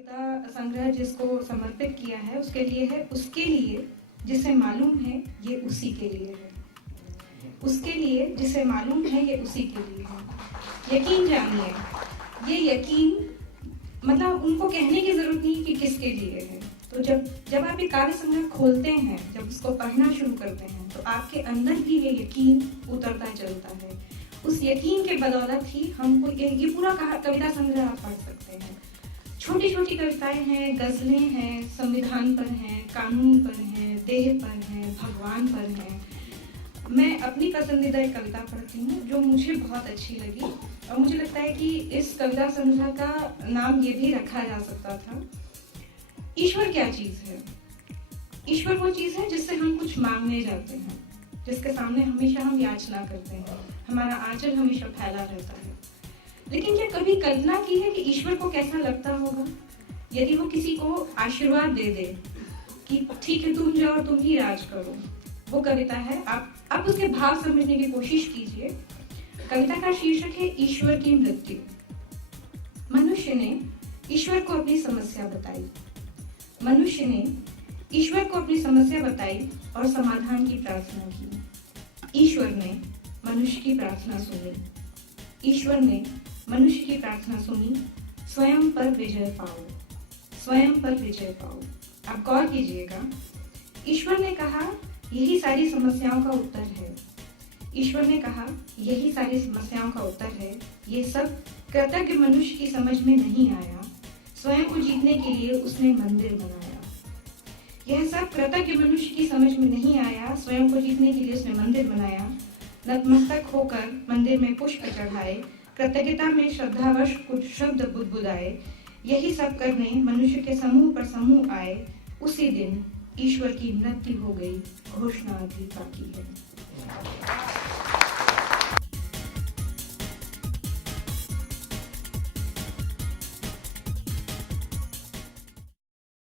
कविता संग्रह जिसको समर्पित किया है उसके लिए जिसे मालूम है ये उसी के लिए है। उसके लिए जिसे मालूम है ये उसी के लिए है। यकीन जानिए, ये यकीन मतलब उनको कहने की जरूरत नहीं कि किसके लिए है। तो जब आप ये काव्य संग्रह खोलते हैं, जब उसको पढ़ना शुरू करते हैं, तो आपके अंदर भी ये यकीन उतरता चलता है। उस यकीन के बदौलत ही हमको ये पूरा कविता संग्रह आप पढ़ सकते हैं। छोटी छोटी कविताएं हैं, गजलें हैं, संविधान पर हैं, कानून पर हैं, देह पर हैं, भगवान पर हैं। मैं अपनी पसंदीदा एक कविता पढ़ती हूँ जो मुझे बहुत अच्छी लगी और मुझे लगता है कि इस कविता संग्रह का नाम ये भी रखा जा सकता था। ईश्वर क्या चीज है? ईश्वर वो चीज है जिससे हम कुछ मांगने जाते हैं, जिसके सामने हमेशा हम याचना करते हैं, हमारा आंचल हमेशा फैला रहता है। लेकिन क्या कभी कल्पना की है कि ईश्वर को कैसा लगता होगा यदि वो किसी को आशीर्वाद दे दे कि ठीक है तुम जाओ, तुम ही राज करो। वो कविता है, आप उसके भाव समझने की कोशिश कीजिए। कविता का शीर्षक है ईश्वर की मृत्यु। मनुष्य ने ईश्वर को अपनी समस्या बताई। मनुष्य ने ईश्वर को अपनी समस्या बताई और समाधान की प्रार्थना की। ईश्वर ने मनुष्य की प्रार्थना सुनी। ईश्वर ने मनुष्य की प्रार्थना सुनी। स्वयं पर विजय पाओ, स्वयं पर विजय पाओ। आप गौर कीजिएगा, ईश्वर ने कहा यही सारी समस्याओं का उत्तर है। ईश्वर ने कहा यही सारी समस्याओं का उत्तर है। ये सब कृतज्ञ मनुष्य की समझ में नहीं आया। स्वयं को जीतने के लिए उसने मंदिर बनाया। यह सब कृतज्ञ मनुष्य की समझ में नहीं आया। स्वयं को जीतने के लिए उसने मंदिर बनाया। नतमस्तक होकर मंदिर में पुष्प चढ़ाए, कृतज्ञता में श्रद्धावश कुछ शब्द बुदबुदाए। यही सब करने मनुष्य के समूह पर समूह आए। उसी दिन ईश्वर की मृत्यु हो गई, घोषणा अभी बाकी है।